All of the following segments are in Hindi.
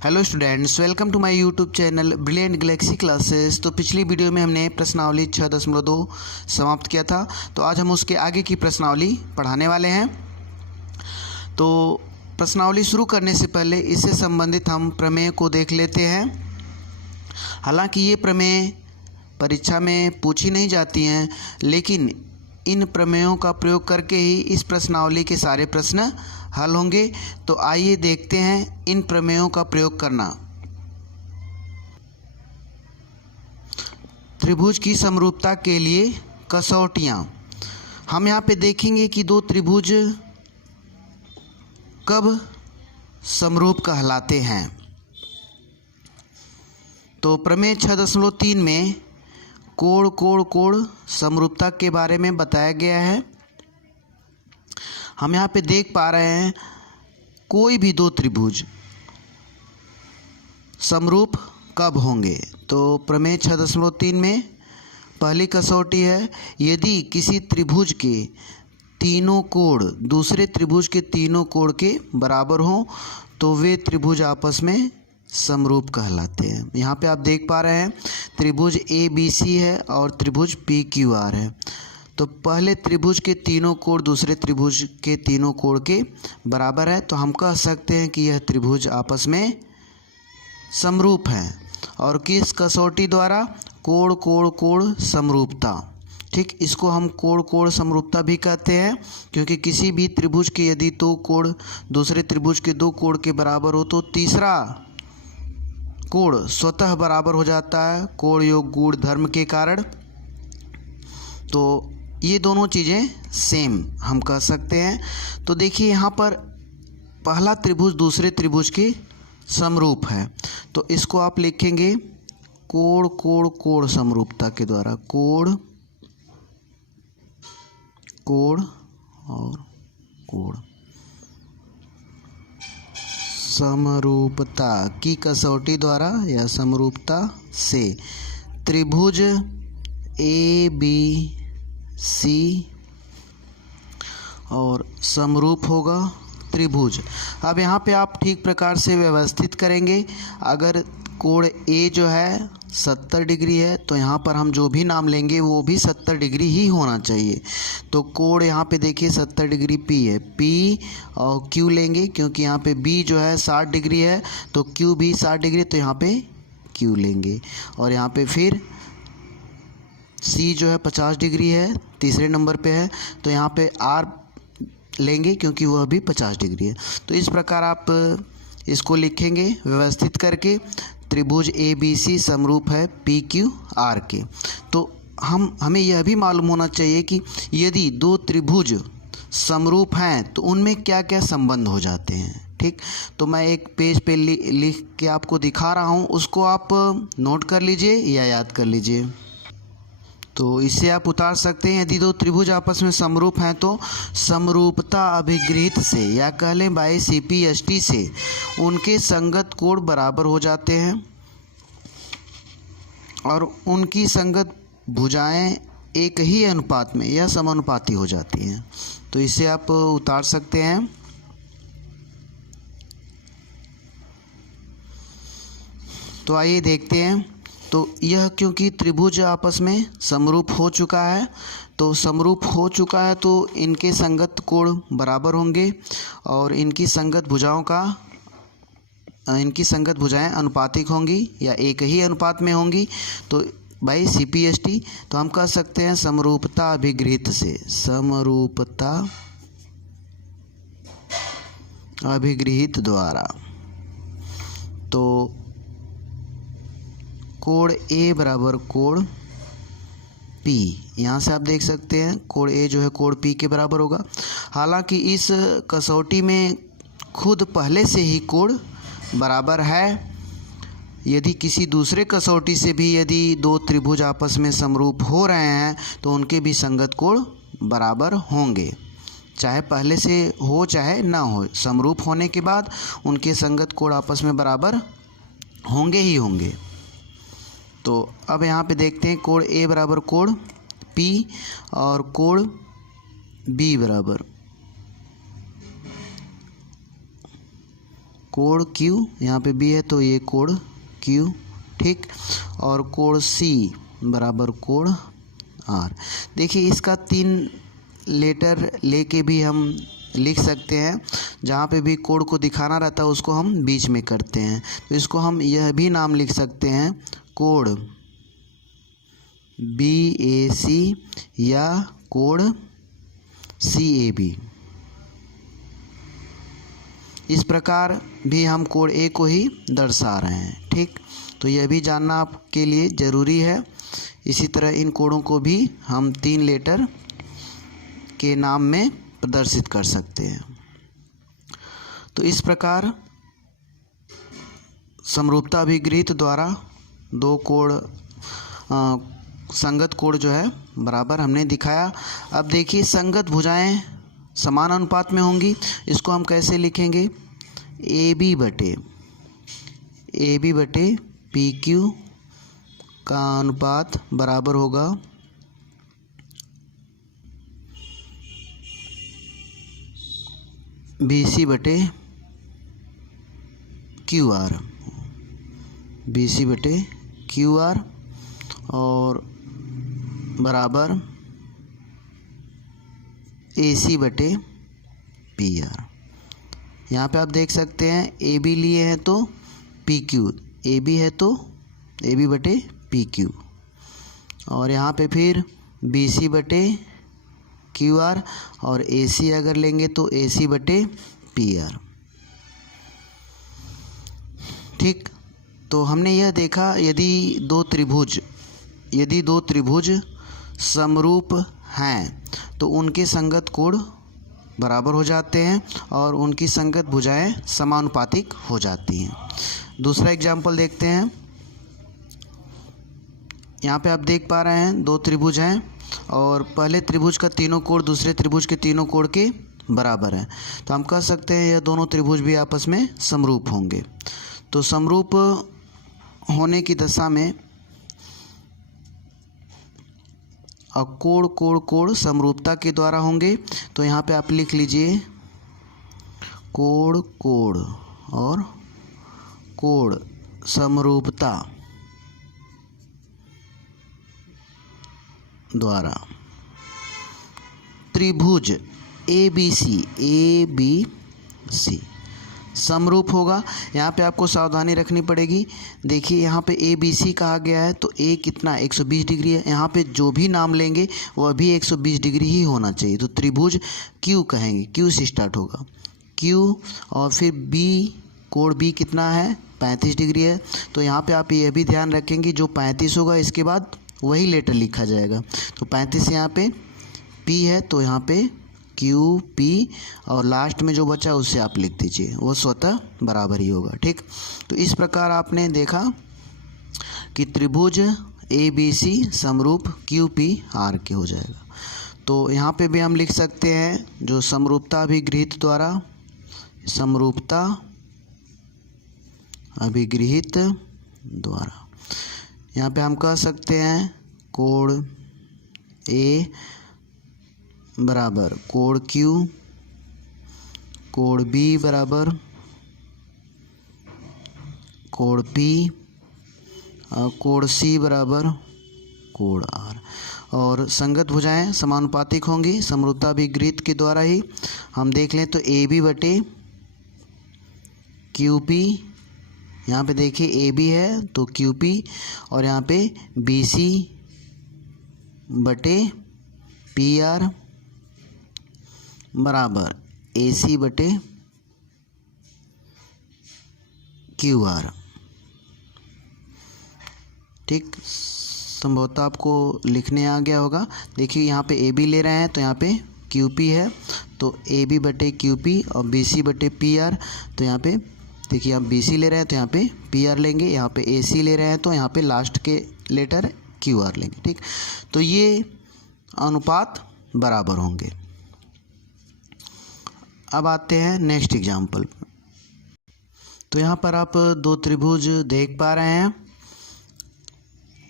Hello students, welcome to my YouTube channel Brilliant Galaxy Classes. तो पिछली वीडियो में हमने प्रश्नावली 6.2 समाप्त किया था। तो आज हम उसके आगे की प्रश्नावली पढ़ाने वाले हैं। तो प्रश्नावली शुरू करने से पहले इससे संबंधित हम प्रमेय को देख लेते हैं। हालांकि ये प्रमेय परीक्षा में पूछी नहीं जाती हैं, लेकिन इन प्रमेयों का प्रयोग करके ही इस प्रश्नावली के सारे प्रश्न हल होंगे। तो आइए देखते हैं इन प्रमेयों का प्रयोग करना। त्रिभुज की समरूपता के लिए कसौटियाँ। हम यहाँ पे देखेंगे कि दो त्रिभुज कब समरूप कहलाते हैं। तो प्रमेय 6.3 में कोण समरूपता के बारे में बताया गया है। हम यहाँ पे देख पा रहे हैं कोई भी दो त्रिभुज समरूप कब होंगे। तो प्रमेय 6.3 में पहली कसौटी है, यदि किसी त्रिभुज के तीनों कोण दूसरे त्रिभुज के तीनों कोण के बराबर हों तो वे त्रिभुज आपस में समरूप कहलाते हैं। यहाँ पे आप देख पा रहे हैं त्रिभुज ABC है और त्रिभुज PQR है। तो पहले त्रिभुज के तीनों कोण दूसरे त्रिभुज के तीनों कोण के बराबर है, तो हम कह सकते हैं कि यह त्रिभुज आपस में समरूप हैं। और किस कसौटी द्वारा? कोण समरूपता। ठीक, इसको हम कोण समरूपता भी कहते हैं, क्योंकि किसी भी त्रिभुज के यदि दो कोण दूसरे त्रिभुज के दो कोण के बराबर हो तो तीसरा कोण स्वतः बराबर हो जाता है, कोण योग गुण धर्म के कारण। तो ये दोनों चीज़ें सेम हम कह सकते हैं। तो देखिए यहाँ पर पहला त्रिभुज दूसरे त्रिभुज के समरूप है, तो इसको आप लिखेंगे कोण समरूपता के द्वारा। कोण और कोण समरूपता की कसौटी द्वारा या समरूपता से त्रिभुज ABC और समरूप होगा त्रिभुज। अब यहाँ पे आप ठीक प्रकार से व्यवस्थित करेंगे। अगर कोण A जो है 70 डिग्री है तो यहाँ पर हम जो भी नाम लेंगे वो भी 70 डिग्री ही होना चाहिए। तो कोण यहाँ पे देखिए 70 डिग्री P है, P और Q लेंगे, क्योंकि यहाँ पे B जो है 60 डिग्री है तो Q भी 60 डिग्री, तो यहाँ पे Q लेंगे। और यहाँ पे फिर C जो है 50 डिग्री है, तीसरे नंबर पे है, तो यहाँ पे R लेंगे क्योंकि वह भी 50 डिग्री है। तो इस प्रकार आप इसको लिखेंगे व्यवस्थित करके। त्रिभुज ABC समरूप है PQR के। तो हमें यह भी मालूम होना चाहिए कि यदि दो त्रिभुज समरूप हैं तो उनमें क्या क्या संबंध हो जाते हैं। ठीक, तो मैं एक पेज पे लिख के आपको दिखा रहा हूँ, उसको आप नोट कर लीजिए या याद कर लीजिए। तो इससे आप उतार सकते हैं, यदि दो त्रिभुज आपस में समरूप हैं तो समरूपता अभिगृहित से या कह लें बाय CPST से उनके संगत कोण बराबर हो जाते हैं और उनकी संगत भुजाएं एक ही अनुपात में या समानुपाती हो जाती हैं। तो इसे आप उतार सकते हैं। तो आइए देखते हैं। तो यह क्योंकि त्रिभुज आपस में समरूप हो चुका है, तो समरूप हो चुका है तो इनके संगत कोण बराबर होंगे और इनकी संगत भुजाएं अनुपातिक होंगी या एक ही अनुपात में होंगी। तो बाय CPST तो हम कह सकते हैं समरूपता अभिगृहित से, समरूपता अभिगृहित द्वारा। तो कोण A बराबर कोण P, यहाँ से आप देख सकते हैं कोण A जो है कोण P के बराबर होगा। हालांकि इस कसौटी में खुद पहले से ही कोण बराबर है। यदि किसी दूसरे कसौटी से भी यदि दो त्रिभुज आपस में समरूप हो रहे हैं तो उनके भी संगत कोण बराबर होंगे, चाहे पहले से हो चाहे ना हो। समरूप होने के बाद उनके संगत कोण आपस में बराबर होंगे ही होंगे। तो अब यहाँ पे देखते हैं कोण A बराबर कोण P और कोण B बराबर कोण क्यू, यहाँ पे बी है तो ये कोण क्यू, ठीक। और कोण सी बराबर कोण आर। देखिए इसका 3 लेटर लेके भी हम लिख सकते हैं, जहाँ पे भी कोण को दिखाना रहता है उसको हम बीच में करते हैं, तो इसको हम यह भी नाम लिख सकते हैं कोण BAC या कोण CAB। इस प्रकार भी हम कोण A को ही दर्शा रहे हैं, ठीक। तो यह भी जानना आपके लिए ज़रूरी है। इसी तरह इन कोणों को भी हम 3 लेटर के नाम में प्रदर्शित कर सकते हैं। तो इस प्रकार समरूपता अभिगृहीत द्वारा 2 कोण संगत कोण जो है बराबर हमने दिखाया। अब देखिए संगत भुजाएं समान अनुपात में होंगी, इसको हम कैसे लिखेंगे? AB बटे PQ का अनुपात बराबर होगा BC बटे QR, BC बटे QR और बराबर AC बटे PR। यहाँ पे आप देख सकते हैं AB लिए हैं तो PQ, AB है तो AB बटे PQ, और यहाँ पे फिर BC बटे QR और AC अगर लेंगे तो AC बटे PR, ठीक। तो हमने यह देखा यदि दो त्रिभुज समरूप हैं तो उनके संगत कोण बराबर हो जाते हैं और उनकी संगत भुजाएं समानुपातिक हो जाती हैं। दूसरा एग्जाम्पल देखते हैं। यहाँ पे आप देख पा रहे हैं 2 त्रिभुज हैं और पहले त्रिभुज का तीनों कोण दूसरे त्रिभुज के तीनों कोण के बराबर है, तो हम कह सकते हैं यह दोनों त्रिभुज भी आपस में समरूप होंगे। तो समरूप होने की दशा में कोण समरूपता के द्वारा होंगे, तो यहाँ पे आप लिख लीजिए कोण और कोण समरूपता द्वारा त्रिभुज ABC समरूप होगा। यहाँ पे आपको सावधानी रखनी पड़ेगी। देखिए यहाँ पे ABC कहा गया है तो A कितना 120 डिग्री है, यहाँ पे जो भी नाम लेंगे वह भी 120 डिग्री ही होना चाहिए। तो त्रिभुज Q कहेंगे, Q से स्टार्ट होगा Q, और फिर B कोण B कितना है 35 डिग्री है, तो यहाँ पे आप यह भी ध्यान रखेंगे जो 35 होगा इसके बाद वही लेटर लिखा जाएगा। तो 35 यहाँ पे P है तो यहाँ पे QP और लास्ट में जो बचा उससे आप लिख दीजिए, वो स्वतः बराबर ही होगा, ठीक। तो इस प्रकार आपने देखा कि त्रिभुज ABC समरूप QPR के हो जाएगा। तो यहाँ पे भी हम लिख सकते हैं जो समरूपता अभिगृहीत द्वारा यहाँ पे हम कह सकते हैं कोण A बराबर कोण Q, कोण B बराबर कोण P और कोण C बराबर कोण R, और संगत भुजाएं समानुपातिक होंगी समरूपता अभिगृहीत के द्वारा ही। हम देख लें तो AB बटे QP, यहाँ पे देखिए AB है तो QP, और यहाँ पे BC बटे PR बराबर AC बटे QR, ठीक। संभवतः आपको लिखने आ गया होगा। देखिए यहाँ पे AB ले रहे हैं तो यहाँ पे QP है तो AB बटे QP और BC बटे PR, तो यहाँ पे देखिए आप BC ले रहे हैं तो यहाँ पे PR लेंगे, यहाँ पे AC ले रहे हैं तो यहाँ पे लास्ट के लेटर QR लेंगे, ठीक। तो ये अनुपात बराबर होंगे। अब आते हैं नेक्स्ट एग्जाम्पल। तो यहाँ पर आप 2 त्रिभुज देख पा रहे हैं।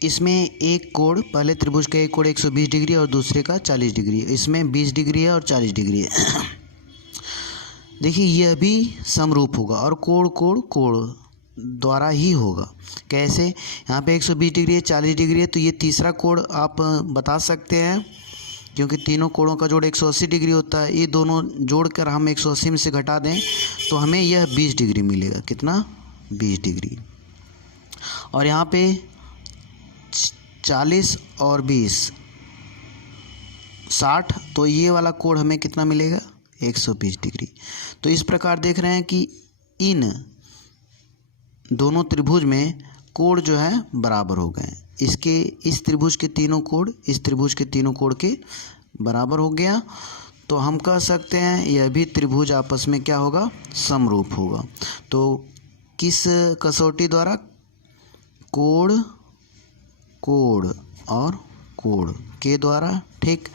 इसमें एक कोण, पहले त्रिभुज का एक कोण 120 डिग्री और दूसरे का 40 डिग्री, इसमें 20 डिग्री है और 40 डिग्री है। देखिए यह भी समरूप होगा और कोण कोण कोण द्वारा ही होगा। कैसे? यहाँ पे 120 डिग्री है, 40 डिग्री है, तो ये तीसरा कोण आप बता सकते हैं क्योंकि तीनों कोणों का जोड़ 180 डिग्री होता है। ये दोनों जोड़कर हम 180 में से घटा दें तो हमें यह 20 डिग्री मिलेगा। कितना? 20 डिग्री। और यहाँ पे 40 और 20 60, तो ये वाला कोण हमें कितना मिलेगा? 120 डिग्री। तो इस प्रकार देख रहे हैं कि इन दोनों त्रिभुज में कोण जो है बराबर हो गए। इसके इस त्रिभुज के तीनों कोण इस त्रिभुज के तीनों कोण के बराबर हो गया। तो हम कह सकते हैं यह भी त्रिभुज आपस में क्या होगा? समरूप होगा। तो किस कसौटी द्वारा? कोण कोण और कोण के द्वारा, ठीक,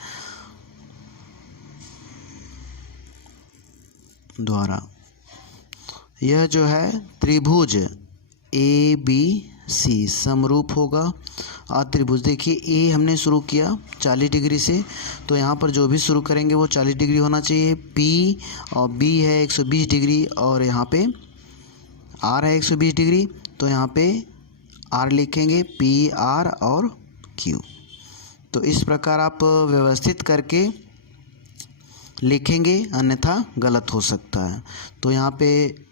द्वारा यह जो है त्रिभुज ABC समरूप होगा। और त्रिभुज देखिए ए हमने शुरू किया 40 डिग्री से, तो यहाँ पर जो भी शुरू करेंगे वो 40 डिग्री होना चाहिए। P और B है 120 डिग्री और यहाँ पे R है 120 डिग्री, तो यहाँ पे R लिखेंगे PR और Q। तो इस प्रकार आप व्यवस्थित करके लिखेंगे, अन्यथा गलत हो सकता है। तो यहाँ पे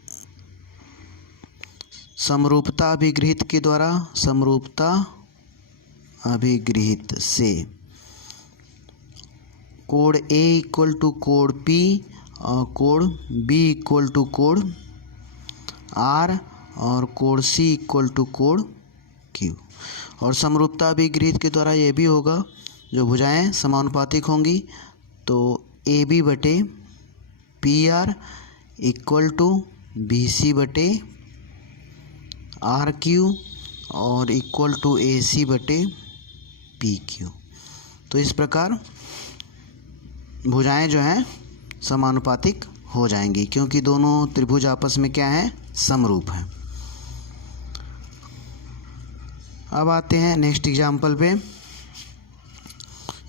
समरूपता अभिगृहित के द्वारा, समरूपता अभिगृहित से कोण A इक्वल टू कोण P और कोण B इक्वल टू कोण R और कोण C इक्वल टू कोण Q। और समरूपता अभिगृहित के द्वारा यह भी होगा, जो भुजाएं समानुपातिक होंगी तो AB बटे PR इक्वल टू BC बटे RQ और इक्वल टू AC बटे PQ। तो इस प्रकार भुजाएं जो हैं समानुपातिक हो जाएंगी क्योंकि दोनों त्रिभुज आपस में क्या हैं? समरूप हैं। अब आते हैं नेक्स्ट एग्जाम्पल पे।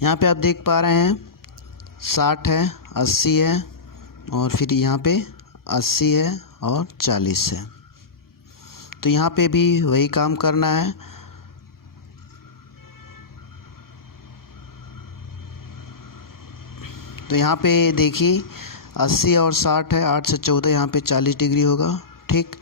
यहाँ पे आप देख पा रहे हैं 60 है, 80 है और फिर यहाँ पे 80 है और 40 है। तो यहाँ पे भी वही काम करना है। तो यहाँ पे देखिए 80 और 60 है, 8 से 14 यहाँ पे 40 डिग्री होगा, ठीक।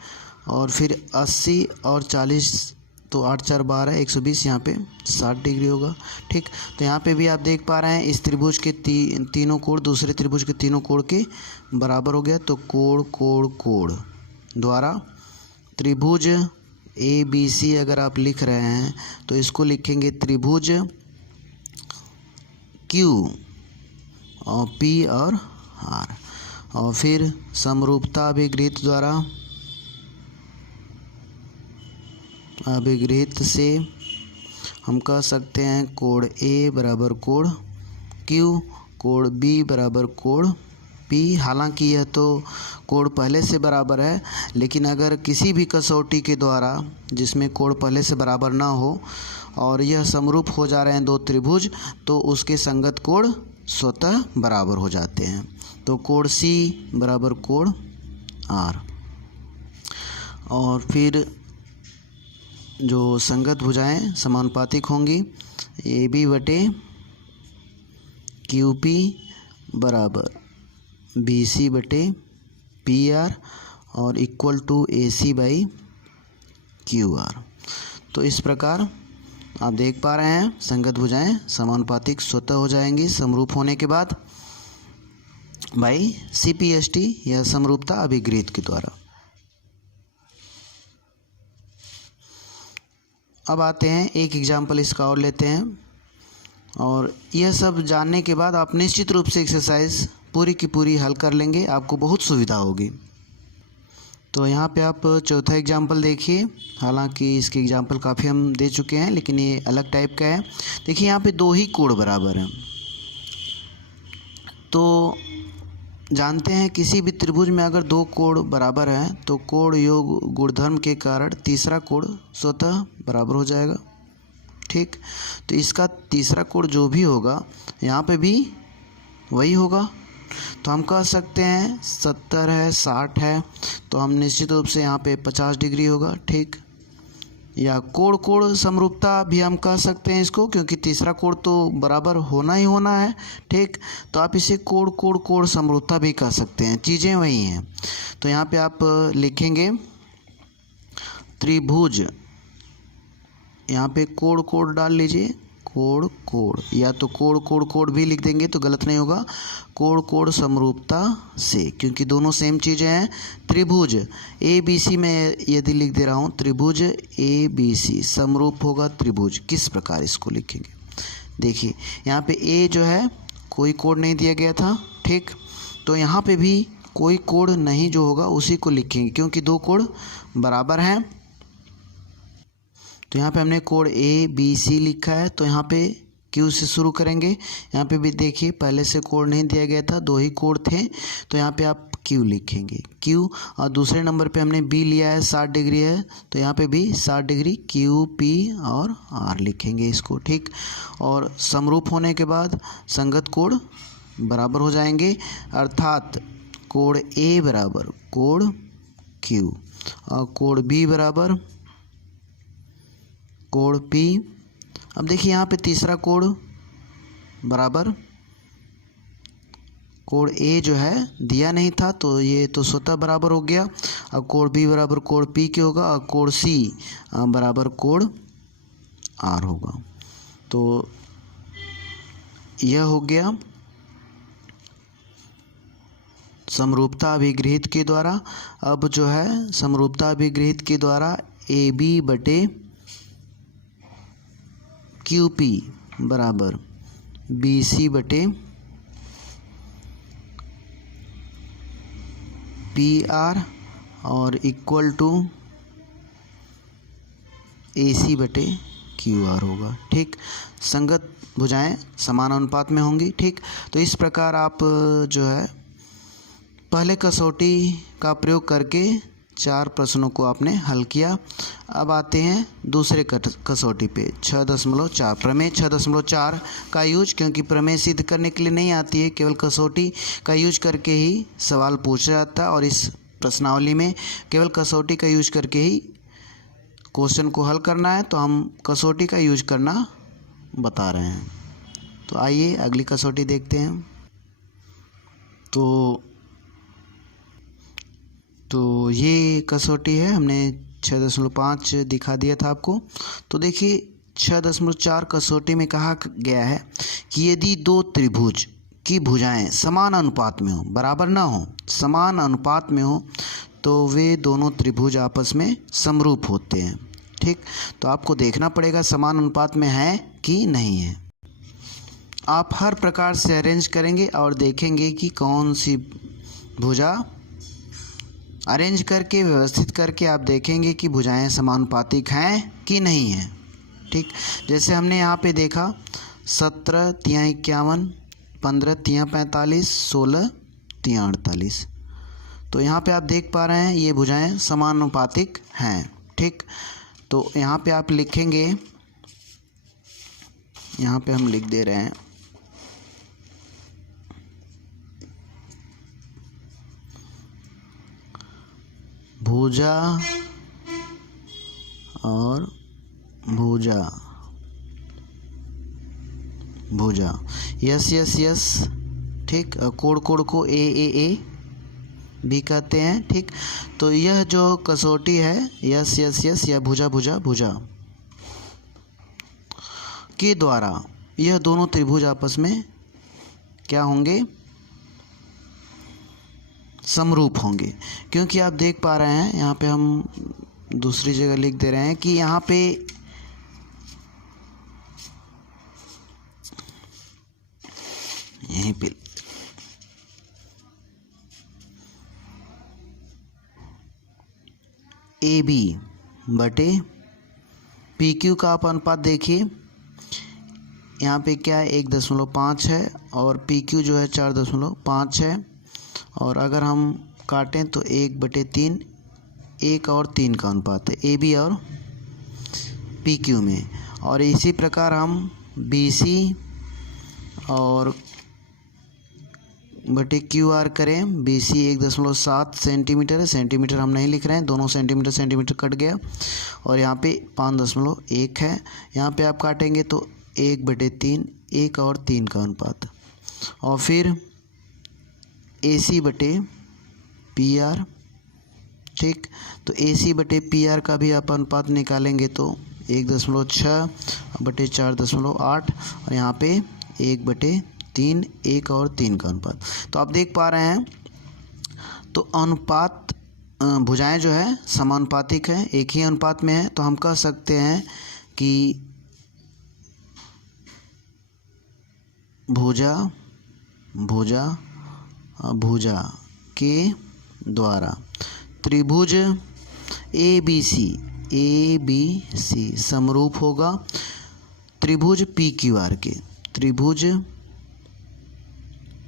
और फिर 80 और 40 तो 8 4 12 120 यहाँ पे 60 डिग्री होगा, ठीक। तो यहाँ पे भी आप देख पा रहे हैं इस त्रिभुज के तीनों कोण दूसरे त्रिभुज के तीनों कोण के बराबर हो गया। तो कोण कोण कोण द्वारा त्रिभुज ABC अगर आप लिख रहे हैं तो इसको लिखेंगे त्रिभुज Q और P और R। और फिर समरूपता अभिगृहित द्वारा अभिगृहित से हम कह सकते हैं कोण A बराबर कोण Q, कोण B बराबर कोण P। हालांकि यह तो कोण पहले से बराबर है, लेकिन अगर किसी भी कसौटी के द्वारा जिसमें कोण पहले से बराबर ना हो और यह समरूप हो जा रहे हैं दो त्रिभुज, तो उसके संगत कोण स्वतः बराबर हो जाते हैं। तो कोण C बराबर कोण R। और फिर जो संगत भुजाएं समानुपातिक होंगी AB बटे QP बराबर BC बटे PR और equal to AC by QR। तो इस प्रकार आप देख पा रहे हैं संगत भुजाएं समानुपातिक स्वतः हो जाएंगी समरूप होने के बाद बाई CPST या समरूपता अभिगृहित के द्वारा। अब आते हैं एक एग्जाम्पल इसका और लेते हैं, और यह सब जानने के बाद आप निश्चित रूप से एक्सरसाइज पूरी की पूरी हल कर लेंगे, आपको बहुत सुविधा होगी। तो यहाँ पे आप चौथा एग्जाम्पल देखिए। हालांकि इसके एग्जाम्पल काफ़ी हम दे चुके हैं, लेकिन ये अलग टाइप का है। देखिए यहाँ पे दो ही कोण बराबर हैं। तो जानते हैं किसी भी त्रिभुज में अगर दो कोण बराबर हैं तो कोण योग गुणधर्म के कारण तीसरा कोण स्वतः बराबर हो जाएगा, ठीक। तो इसका तीसरा कोण जो भी होगा यहाँ पे भी वही होगा, तो हम कह सकते हैं 70 है, 60 है, तो हम निश्चित रूप से यहाँ पे 50 डिग्री होगा। ठीक, या कोण कोण समरूपता भी हम कह सकते हैं इसको, क्योंकि तीसरा कोण तो बराबर होना ही होना है। ठीक, तो आप इसे कोण कोण कोण समरूपता भी कह सकते हैं, चीज़ें वही हैं। तो यहाँ पे आप लिखेंगे त्रिभुज, यहाँ पे कोण कोण डाल लीजिए, कोण कोण, या तो कोण कोण कोण भी लिख देंगे तो गलत नहीं होगा, कोण कोण समरूपता से, क्योंकि दोनों सेम चीज़ें हैं। त्रिभुज ए बी सी में यदि लिख दे रहा हूँ, त्रिभुज ए बी सी समरूप होगा त्रिभुज। किस प्रकार इसको लिखेंगे, देखिए यहाँ पे ए जो है कोई कोण नहीं दिया गया था। ठीक, तो यहाँ पे भी कोई कोण नहीं जो होगा उसी को लिखेंगे, क्योंकि दो कोण बराबर हैं। तो यहाँ पे हमने कोण ए बी सी लिखा है, तो यहाँ पे क्यू से शुरू करेंगे। यहाँ पे भी देखिए पहले से कोण नहीं दिया गया था, दो ही कोण थे, तो यहाँ पे आप क्यू लिखेंगे, क्यू। और दूसरे नंबर पे हमने बी लिया है, 60 डिग्री है, तो यहाँ पे भी 60 डिग्री, क्यू पी और आर लिखेंगे इसको। ठीक, और समरूप होने के बाद संगत कोण बराबर हो जाएंगे, अर्थात कोण ए बराबर कोण क्यू और कोण बी बराबर कोण पी। अब देखिए यहाँ पे तीसरा कोण बराबर कोण ए जो है दिया नहीं था, तो ये तो स्वतः बराबर हो गया। अब कोण बी बराबर कोण पी के होगा, और कोण सी बराबर कोण आर होगा। तो यह हो गया समरूपता अभिगृहित के द्वारा। अब जो है समरूपता अभिगृहित के द्वारा ए बी बटे क्यू पी बराबर बी सी बटे पी आर और इक्वल टू ए सी बटे क्यू आर होगा। ठीक, संगत भुजाएं समान अनुपात में होंगी। ठीक, तो इस प्रकार आप जो है पहले कसौटी का प्रयोग करके 4 प्रश्नों को आपने हल किया। अब आते हैं दूसरे कसौटी पे 6.4 प्रमेय 6.4 का यूज, क्योंकि प्रमेय सिद्ध करने के लिए नहीं आती है, केवल कसौटी का यूज करके ही सवाल पूछा जाता है। और इस प्रश्नावली में केवल कसौटी का यूज करके ही क्वेश्चन को हल करना है, तो हम कसौटी का यूज करना बता रहे हैं। तो आइए अगली कसौटी देखते हैं। तो ये कसौटी है, हमने 6.5 दिखा दिया था आपको। तो देखिए 6.4 कसौटी में कहा गया है कि यदि दो त्रिभुज की भुजाएं समान अनुपात में हो, बराबर ना हो, समान अनुपात में हो, तो वे दोनों त्रिभुज आपस में समरूप होते हैं। ठीक, तो आपको देखना पड़ेगा समान अनुपात में है कि नहीं है। आप हर प्रकार से अरेंज करेंगे और देखेंगे कि कौन सी भुजा अरेंज करके व्यवस्थित करके आप देखेंगे कि भुजाएं समानुपातिक हैं कि नहीं हैं। ठीक, जैसे हमने यहाँ पे देखा 17 तियाँ 51, 15 तियाँ 45, 16 तियाँ 48। तो यहाँ पे आप देख पा रहे हैं ये भुजाएं समानुपातिक हैं। ठीक, तो यहाँ पे आप लिखेंगे, यहाँ पे हम लिख दे रहे हैं भुजा और भुजा, भुजा यस यस यस। ठीक, कोण कोण को ए भी कहते हैं। ठीक, तो यह जो कसौटी है यस यस यस या भुजा भुजा भुजा के द्वारा यह दोनों त्रिभुज आपस में क्या होंगे, समरूप होंगे। क्योंकि आप देख पा रहे हैं यहाँ पे हम दूसरी जगह लिख दे रहे हैं कि यहाँ पे यहीं पे ए बी बटे पी क्यू का आप अनुपात देखिए, यहाँ पे क्या है 1.5 है और पी क्यू जो है 4.5 है। और अगर हम काटें तो 1/3, 1 और 3 का अनुपात है ए बी और पी क्यू में। और इसी प्रकार हम बी सी और बटे क्यू आर करें, बी सी 1.7 सेंटीमीटर है, सेंटीमीटर हम नहीं लिख रहे हैं, दोनों सेंटीमीटर सेंटीमीटर कट गया, और यहाँ पे 5.1 है। यहाँ पे आप काटेंगे तो 1/3, 1 और 3 का अनुपात, और फिर ए सी बटे पी आर। ठीक, तो ए सी बटे पी आर का भी आप अनुपात निकालेंगे तो 1.6 बटे 4.8, और यहाँ पे 1/3, 1 और 3 का अनुपात। तो आप देख पा रहे हैं, तो अनुपात भुजाएं जो है समानुपातिक है, एक ही अनुपात में है, तो हम कह सकते हैं कि भुजा के द्वारा त्रिभुज ए बी सी समरूप होगा त्रिभुज पी क्यू आर के, त्रिभुज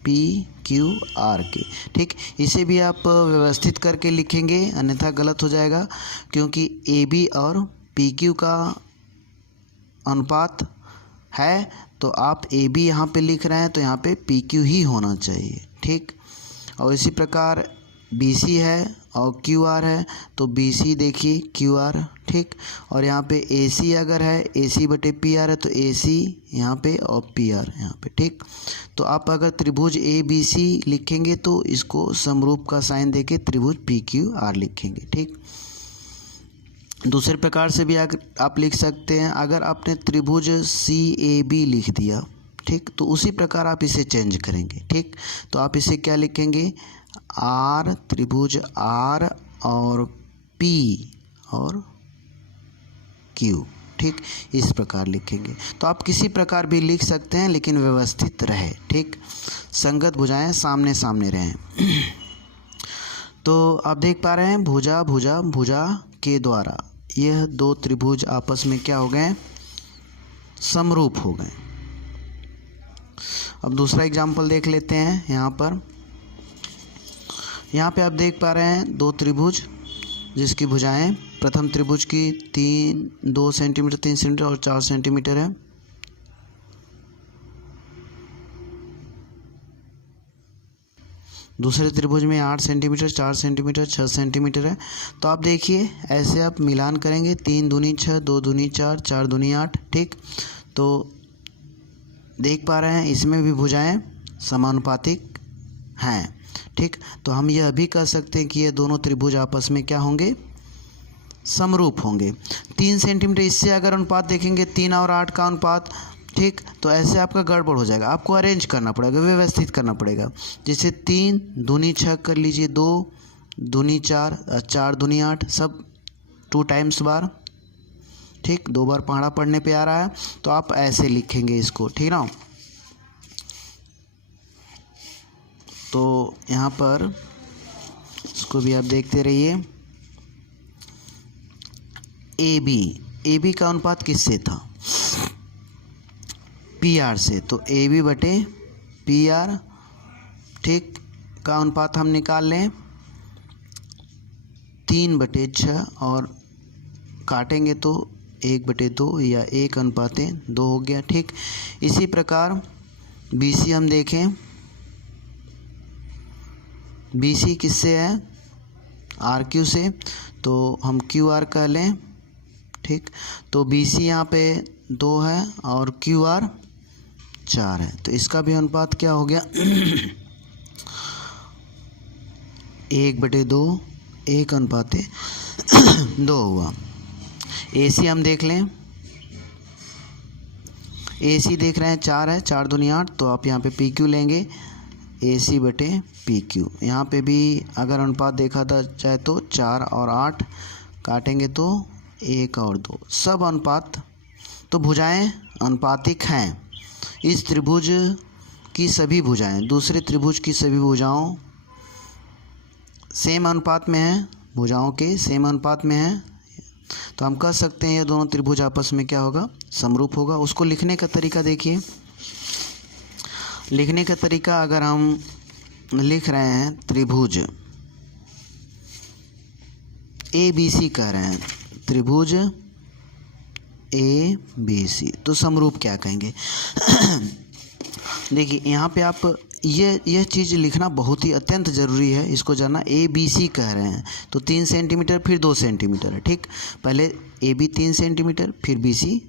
पी क्यू आर के। ठीक, इसे भी आप व्यवस्थित करके लिखेंगे, अन्यथा गलत हो जाएगा, क्योंकि ए बी और पी क्यू का अनुपात है, तो आप ए बी यहाँ पे लिख रहे हैं तो यहाँ पे पी क्यू ही होना चाहिए। ठीक, और इसी प्रकार बी सी है और क्यू आर है, तो बी सी देखिए क्यू आर। ठीक, और यहाँ पे ए सी अगर है, ए सी बटे पी आर है, तो ए सी यहाँ पे और पी आर यहाँ पे। ठीक, तो आप अगर त्रिभुज ए बी सी लिखेंगे तो इसको समरूप का साइन देके त्रिभुज पी क्यू आर लिखेंगे। ठीक, दूसरे प्रकार से भी आप लिख सकते हैं, अगर आपने त्रिभुज सी ए बी लिख दिया, ठीक, तो उसी प्रकार आप इसे चेंज करेंगे। ठीक, तो आप इसे क्या लिखेंगे, आर, त्रिभुज आर और पी और क्यू। ठीक, इस प्रकार लिखेंगे। तो आप किसी प्रकार भी लिख सकते हैं, लेकिन व्यवस्थित रहे। ठीक, संगत भुजाएं सामने सामने रहें। तो आप देख पा रहे हैं, भुजा के द्वारा यह दो त्रिभुज आपस में क्या हो गए, समरूप हो गए। अब दूसरा एग्जाम्पल देख लेते हैं। यहाँ पे आप देख पा रहे हैं दो त्रिभुज जिसकी भुजाएं, प्रथम त्रिभुज की 2 सेंटीमीटर, 3 सेंटीमीटर और 4 सेंटीमीटर है। दूसरे त्रिभुज में 8 सेंटीमीटर, 4 सेंटीमीटर, 6 सेंटीमीटर है। तो आप देखिए, ऐसे आप मिलान करेंगे, 3 दूनी 6, 2 दूनी 4, 4 दूनी 8। ठीक, तो देख पा रहे हैं इसमें भी भुजाएं समानुपातिक हैं। ठीक, तो हम यह भी कह सकते हैं कि ये दोनों त्रिभुज आपस में क्या होंगे, समरूप होंगे। 3 सेंटीमीटर, इससे अगर अनुपात देखेंगे 3 और 8 का अनुपात, ठीक, तो ऐसे आपका गड़बड़ हो जाएगा, आपको अरेंज करना पड़ेगा, व्यवस्थित करना पड़ेगा। जैसे 3 दूनी 6 कर लीजिए, 2 दूनी 4, 4 दूनी 8, सब 2 टाइम्स बार। ठीक, 2 बार पहाड़ा पढ़ने पे आ रहा है, तो आप ऐसे लिखेंगे इसको। ठीक ना, तो यहाँ पर इसको भी आप देखते रहिए। ए बी का अनुपात किससे था, पी आर से, तो ए बी बटे पी आर, ठीक, का अनुपात हम निकाल लें 3/6, और काटेंगे तो 1/2 या 1:2 हो गया। ठीक, इसी प्रकार बी सी हम देखें, बी सी किससे है, आर क्यू से, तो हम क्यू आर कह लें। ठीक, तो बी सी यहाँ पे 2 है और क्यू आर 4 है, तो इसका भी अनुपात क्या हो गया 1/2, 1:2 हुआ। ए सी हम देख लें, ए सी देख रहे हैं 4 है, 4 दूनी 8, तो आप यहाँ पे पी क्यू लेंगे, ए सी बटे पी क्यू। यहाँ पे भी अगर अनुपात देखा था जाए तो 4 और 8 काटेंगे तो 1 और 2, सब अनुपात। तो भुजाएं अनुपातिक हैं। इस त्रिभुज की सभी भुजाएं दूसरे त्रिभुज की सभी भुजाओं सेम अनुपात में हैं, भुजाओं के सेम अनुपात में हैं, तो हम कह सकते हैं ये दोनों त्रिभुज आपस में क्या होगा, समरूप होगा। उसको लिखने का तरीका देखिए, लिखने का तरीका अगर हम लिख रहे हैं त्रिभुज ए बी सी कह रहे हैं, त्रिभुज ए बी सी, तो समरूप क्या कहेंगे देखिए यहाँ पे आप यह चीज़ लिखना बहुत ही अत्यंत ज़रूरी है, इसको जानना। ए बी सी कह रहे हैं तो 3 सेंटीमीटर फिर 2 सेंटीमीटर है, ठीक। पहले ए बी 3 सेंटीमीटर फिर बी सी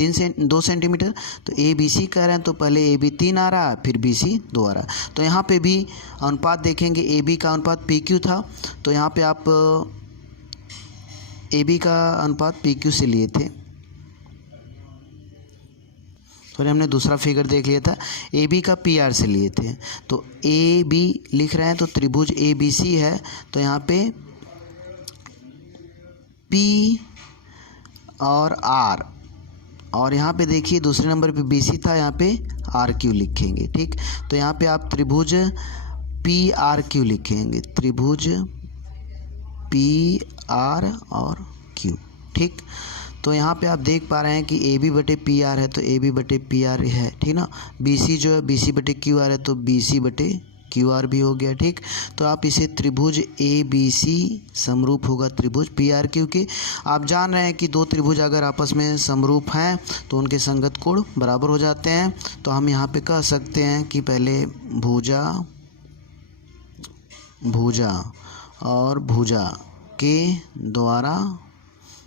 2 सेंटीमीटर, तो ए बी सी कह रहे हैं तो पहले ए बी 3 आ रहा है फिर बी सी 2 आ रहा है। तो यहाँ पे भी अनुपात देखेंगे, ए बी का अनुपात पी क्यू था, तो यहाँ पे आप ए बी का अनुपात पी क्यू से लिए थे, और हमने दूसरा फिगर देख लिया था ए बी का पी आर से लिए थे। तो ए बी लिख रहे हैं तो त्रिभुज ए बी सी है, तो यहाँ पे पी और आर, और यहाँ पे देखिए दूसरे नंबर पे बी सी था, यहाँ पे आर क्यू लिखेंगे, ठीक। तो यहाँ पे आप त्रिभुज पी आर क्यू लिखेंगे, त्रिभुज पी आर और क्यू, ठीक। तो यहाँ पे आप देख पा रहे हैं कि ए बी बटे पी आर है तो ए बी बटे पी आर है, ठीक ना। बी सी जो है बी सी बटे क्यू आर है तो बी सी बटे क्यू आर भी हो गया, ठीक। तो आप इसे त्रिभुज ए बी सी समरूप होगा त्रिभुज पी आर क्यू के। आप जान रहे हैं कि दो त्रिभुज अगर आपस में समरूप हैं तो उनके संगत कोण बराबर हो जाते हैं। तो हम यहाँ पे कह सकते हैं कि पहले भुजा और भुजा के द्वारा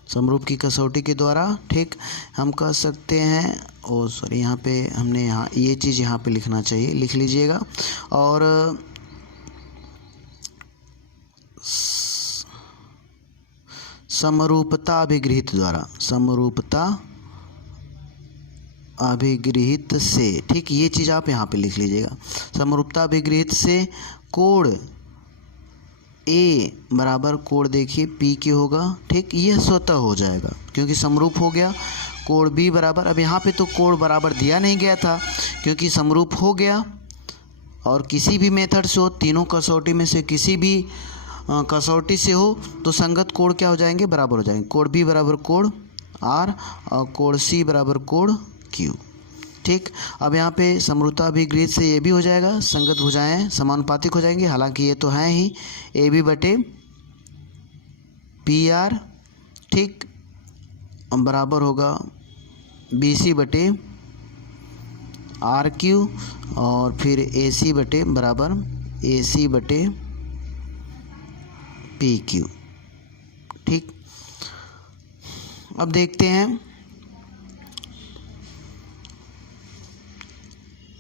समरूप की कसौटी के द्वारा, ठीक, हम कह सकते हैं, ओ सॉरी यहाँ पे हमने यहाँ ये चीज़ यहाँ पे लिखना चाहिए, लिख लीजिएगा। और समरूपता अभिगृहित द्वारा, समरूपता अभिगृहित से, ठीक, ये चीज़ आप यहाँ पे लिख लीजिएगा। समरूपता अभिगृहित से कोण ए बराबर कोण देखिए पी क्यू होगा, ठीक। यह स्वतः हो जाएगा क्योंकि समरूप हो गया। कोण बी बराबर, अब यहाँ पे तो कोण बराबर दिया नहीं गया था क्योंकि समरूप हो गया, और किसी भी मेथड से हो, तीनों कसौटी में से किसी भी कसौटी से हो तो संगत कोण क्या हो जाएंगे, बराबर हो जाएंगे। कोण बी बराबर कोण आर और कोण सी बराबर कोण क्यू, ठीक। अब यहाँ पे समरूपता अभिगृहित से ये भी हो जाएगा, संगत भुजाएं समानुपातिक हो जाएंगी, हालांकि ये तो हैं ही। ए बी बटे पी आर, ठीक, बराबर होगा बी सी बटे आर क्यू, और फिर ए सी बटे बराबर ए सी बटे पी क्यू, ठीक। अब देखते हैं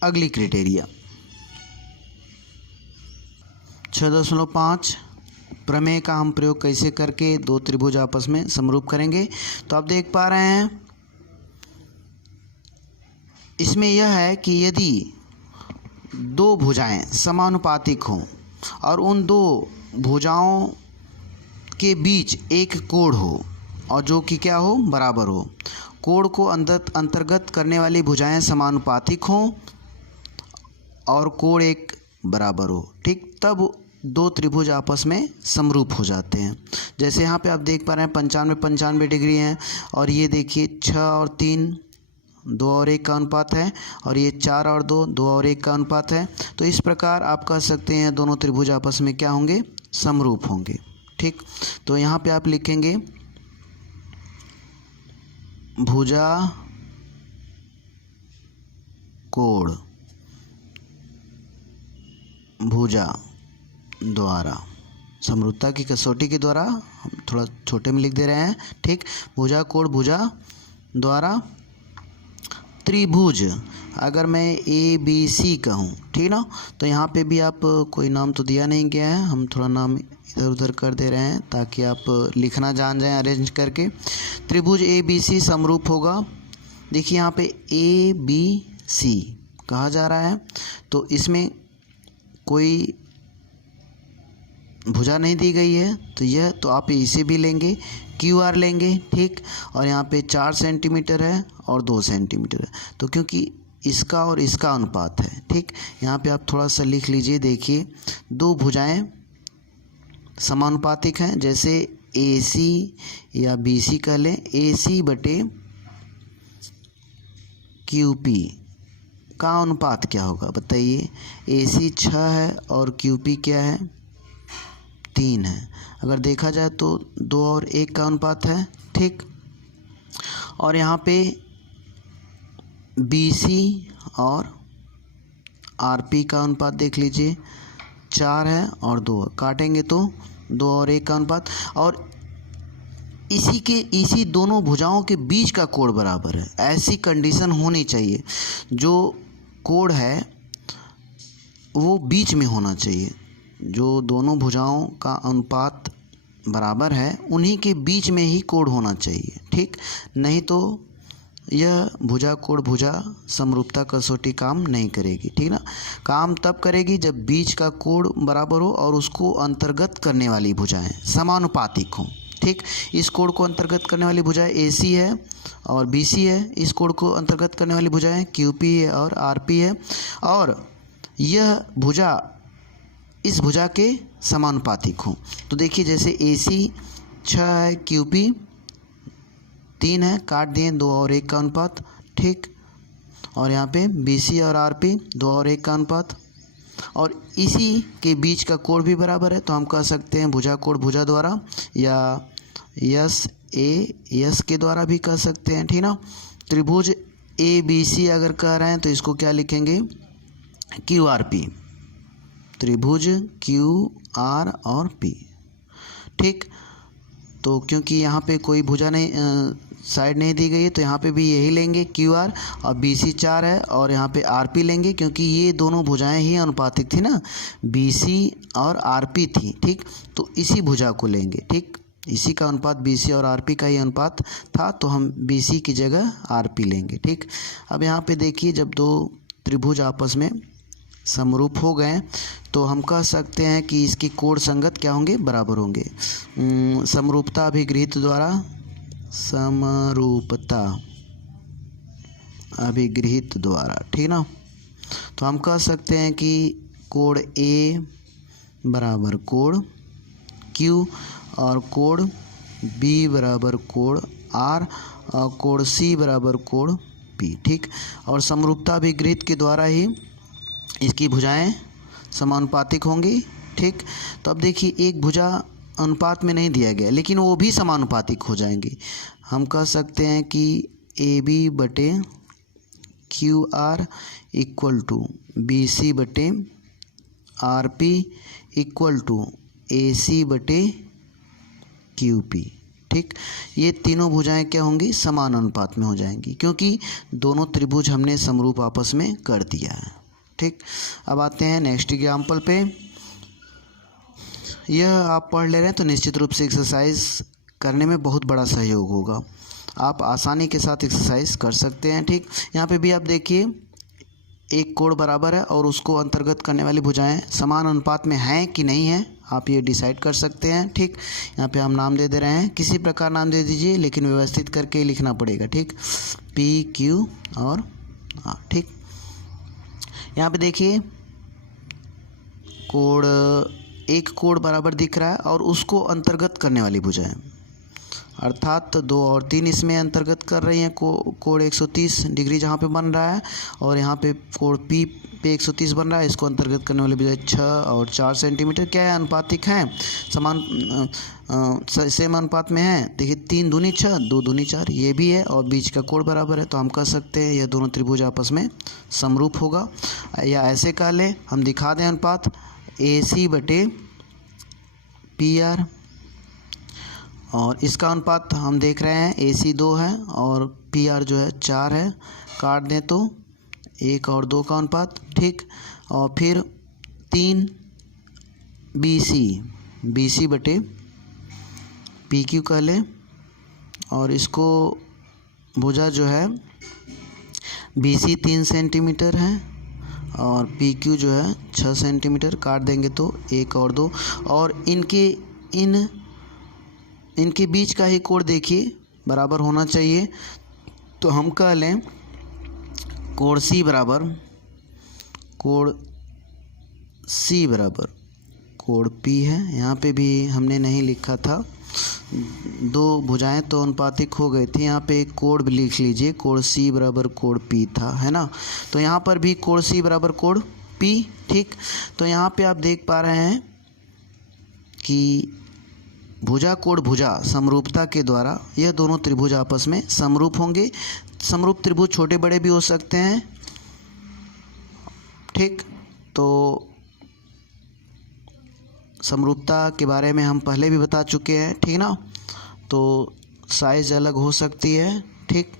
अगली क्राइटेरिया 6.5 प्रमेय का हम प्रयोग कैसे करके दो त्रिभुज आपस में समरूप करेंगे। तो आप देख पा रहे हैं इसमें यह है कि यदि दो भुजाएं समानुपातिक हों और उन दो भुजाओं के बीच एक कोण हो और जो कि क्या हो, बराबर हो, कोण को अंतर्गत करने वाली भुजाएं समानुपातिक हों और कोण एक बराबर हो, ठीक, तब दो त्रिभुज आपस में समरूप हो जाते हैं। जैसे यहाँ पे आप देख पा रहे हैं 95 डिग्री हैं, और ये देखिए 6 और 3 2 और 1 का अनुपात है, और ये 4 और 2 2 और 1 का अनुपात है। तो इस प्रकार आप कह सकते हैं दोनों त्रिभुज आपस में क्या होंगे, समरूप होंगे, ठीक। तो यहाँ पे आप लिखेंगे भुजा कोण भुजा द्वारा, समरूपता की कसौटी के द्वारा, हम थोड़ा छोटे में लिख दे रहे हैं, ठीक। भुजा कोण भुजा द्वारा त्रिभुज, अगर मैं ए बी सी कहूँ, ठीक ना, तो यहाँ पे भी आप कोई नाम तो दिया नहीं गया है, हम थोड़ा नाम इधर उधर कर दे रहे हैं ताकि आप लिखना जान जाएं अरेंज करके। त्रिभुज ए बी सी समरूप होगा। देखिए यहाँ पे ए बी सी कहा जा रहा है, तो इसमें कोई भुजा नहीं दी गई है, तो यह तो आप इसे भी लेंगे, क्यू आर लेंगे, ठीक। और यहाँ पे 4 सेंटीमीटर है और 2 सेंटीमीटर है, तो क्योंकि इसका और इसका अनुपात है, ठीक। यहाँ पे आप थोड़ा सा लिख लीजिए, देखिए दो भुजाएं समानुपातिक हैं, जैसे ए सी या बी सी कह लें, ए सी बटे क्यू पी का अनुपात क्या होगा बताइए। ए सी 6 है और क्यू पी क्या है, 3 है। अगर देखा जाए तो 2 और 1 का अनुपात है, ठीक। और यहाँ पे बी सी और RP का अनुपात देख लीजिए 4 है और 2, काटेंगे तो 2 और 1 का अनुपात, और इसी दोनों भुजाओं के बीच का कोण बराबर है। ऐसी कंडीशन होनी चाहिए, जो कोण है वो बीच में होना चाहिए। जो दोनों भुजाओं का अनुपात बराबर है उन्हीं के बीच में ही कोण होना चाहिए, ठीक। नहीं तो यह भुजा कोण भुजा समरूपता कसौटी काम नहीं करेगी, ठीक ना। काम तब करेगी जब बीच का कोण बराबर हो और उसको अंतर्गत करने वाली भुजाएं समानुपातिक हों, ठीक। इस कोण को अंतर्गत करने वाली भुजाएं AC है और BC है। इस कोण को अंतर्गत करने वाली भुजाएं QP है और RP है, और यह भुजा इस भुजा के समानुपातिक हों। तो देखिए जैसे AC 6 है, QP 3 है, काट दिए 2 और 1 का अनुपात, ठीक। और यहाँ पे BC और RP 2 और 1 का अनुपात, और इसी के बीच का कोण भी बराबर है। तो हम कह सकते हैं भुजा कोण भुजा द्वारा, या यस के द्वारा भी कह सकते हैं, ठीक ना। त्रिभुज ABC अगर कह रहे हैं तो इसको क्या लिखेंगे, QRP, त्रिभुज QR और P, ठीक। तो क्योंकि यहाँ पे कोई भुजा नहीं साइड नहीं दी गई है तो यहाँ पे भी यही लेंगे QR, और BC 4 है और यहाँ पे RP लेंगे, क्योंकि ये दोनों भुजाएं ही अनुपातिक थी ना, BC और RP थी, ठीक। तो इसी भुजा को लेंगे, ठीक। इसी का अनुपात BC और RP का ही अनुपात था, तो हम BC की जगह RP लेंगे, ठीक। अब यहाँ पे देखिए जब दो त्रिभुज आपस में समरूप हो गए तो हम कह सकते हैं कि इसकी कोण संगत क्या होंगे, बराबर होंगे। समरूपता अभिगृहित द्वारा, समरूपता अभिगृहित द्वारा, ठीक ना। तो हम कह सकते हैं कि कोण A बराबर कोण Q, और कोण B बराबर कोण R, और कोण C बराबर कोण P, ठीक। और समरूपता अभिगृहित के द्वारा ही इसकी भुजाएं समानुपातिक होंगी, ठीक। तो अब देखिए एक भुजा अनुपात में नहीं दिया गया लेकिन वो भी समानुपातिक हो जाएंगी। हम कह सकते हैं कि AB बटे QR इक्वल टू BC बटे RP इक्वल टू AC बटे QP, ठीक। ये तीनों भुजाएं क्या होंगी, समान अनुपात में हो जाएंगी, क्योंकि दोनों त्रिभुज हमने समरूप आपस में कर दिया है, ठीक। अब आते हैं नेक्स्ट एग्जाम्पल पे। यह आप पढ़ ले रहे हैं तो निश्चित रूप से एक्सरसाइज करने में बहुत बड़ा सहयोग होगा, आप आसानी के साथ एक्सरसाइज कर सकते हैं, ठीक। यहाँ पे भी आप देखिए एक कोण बराबर है और उसको अंतर्गत करने वाली भुजाएं समान अनुपात में हैं कि नहीं हैं, आप ये डिसाइड कर सकते हैं, ठीक। यहाँ पे हम नाम दे रहे हैं, किसी प्रकार नाम दे दीजिए लेकिन व्यवस्थित करके ही लिखना पड़ेगा, ठीक। P Q और R, ठीक। यहाँ पे देखिए कोण, एक कोण बराबर दिख रहा है और उसको अंतर्गत करने वाली भुजाएं, अर्थात 2 और 3 इसमें अंतर्गत कर रही हैं कोण 130 डिग्री जहाँ पे बन रहा है, और यहाँ पे कोण P पे 130 बन रहा है, इसको अंतर्गत करने वाली भुजाएं 6 और 4 सेंटीमीटर क्या है, अनुपातिक हैं, समान सेम अनुपात में है। देखिए 3 दूनी 6, 2 दूनी 4, ये भी है, और बीच का कोण बराबर है, तो हम कह सकते हैं यह दोनों त्रिभुज आपस में समरूप होगा। या ऐसे कह लें, हम दिखा दें अनुपात AC बटे PR, और इसका अनुपात हम देख रहे हैं AC 2 है और PR जो है 4 है, काट दें तो 1 और 2 का अनुपात, ठीक। और फिर 3 BC बटे PQ कह लें, और इसको भुजा जो है BC 3 सेंटीमीटर है और PQ जो है 6 सेंटीमीटर, काट देंगे तो 1 और 2, और इनके बीच का ही कोण देखिए बराबर होना चाहिए। तो हम कह लें कोण C बराबर कोण P है। यहाँ पे भी हमने नहीं लिखा था, 2 भुजाएं तो अनुपातिक हो गई थी, यहाँ पे एक कोण भी लिख लीजिए, कोण C बराबर कोण P था, है ना। तो यहाँ पर भी कोण C बराबर कोण P, ठीक। तो यहाँ पे आप देख पा रहे हैं कि भुजा कोण भुजा समरूपता के द्वारा यह दोनों त्रिभुज आपस में समरूप होंगे। समरूप त्रिभुज छोटे बड़े भी हो सकते हैं, ठीक। तो समरूपता के बारे में हम पहले भी बता चुके हैं, ठीक ना। तो साइज़ अलग हो सकती है, ठीक।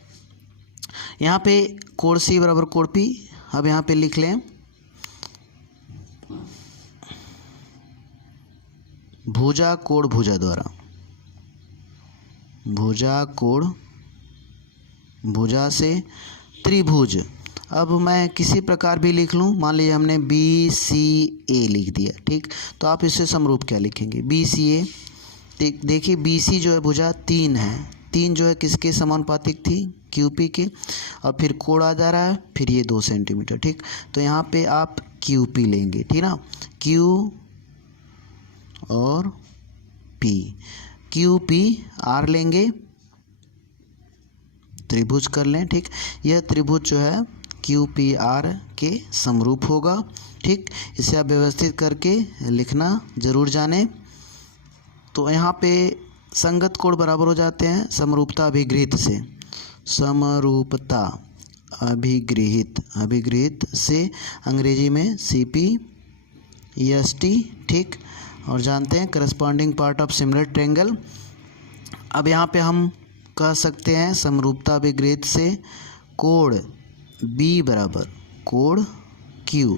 यहाँ पे कोण C बराबर कोण P, अब यहाँ पे लिख लें भुजा कोण भुजा द्वारा, भुजा कोण भुजा से त्रिभुज। अब मैं किसी प्रकार भी लिख लूँ, मान लीजिए हमने BCA लिख दिया, ठीक। तो आप इससे समरूप क्या लिखेंगे, BCA। देखिए BC जो है भुजा 3 है, 3 जो है किसके समानुपातिक थी, QP के। और फिर कोण आ जा रहा है, फिर ये 2 सेंटीमीटर, ठीक। तो यहाँ पे आप QP लेंगे, ठीक ना, Q और P, QPR लेंगे, त्रिभुज कर लें, ठीक। यह त्रिभुज जो है QPR के समरूप होगा, ठीक। इसे आप व्यवस्थित करके लिखना जरूर जानें। तो यहाँ पे संगत कोण बराबर हो जाते हैं समरूपता अभिगृहित से, समरूपता अभिगृहित से अंग्रेजी में CPST, ठीक। और जानते हैं corresponding part of similar triangle. अब यहाँ पे हम कह सकते हैं समरूपता अभिगृहित से कोण B बराबर कोण Q,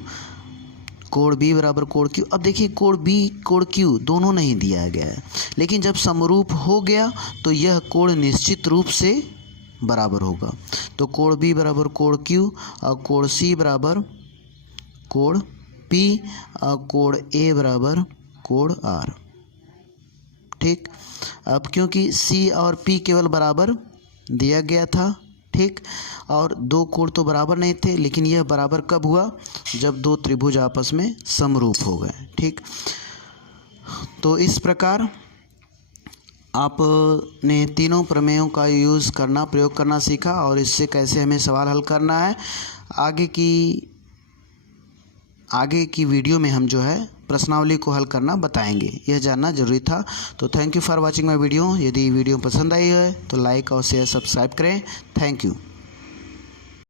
कोण B बराबर कोण Q। अब देखिए कोण B कोण Q दोनों नहीं दिया गया है, लेकिन जब समरूप हो गया तो यह कोण निश्चित रूप से बराबर होगा। तो कोण B बराबर कोण Q और कोण C बराबर कोण P और कोण A बराबर कोण R, ठीक। अब क्योंकि C और P केवल बराबर दिया गया था, ठीक, और 2 कोण तो बराबर नहीं थे, लेकिन यह बराबर कब हुआ, जब 2 त्रिभुज आपस में समरूप हो गए, ठीक। तो इस प्रकार आपने तीनों प्रमेयों का यूज़ करना, प्रयोग करना सीखा और इससे कैसे हमें सवाल हल करना है। आगे की वीडियो में हम जो है प्रश्नावली को हल करना बताएंगे, यह जानना जरूरी था। तो thank you for watching my video. यदि वीडियो पसंद आई है तो लाइक और शेयर सब्सक्राइब करें। Thank you.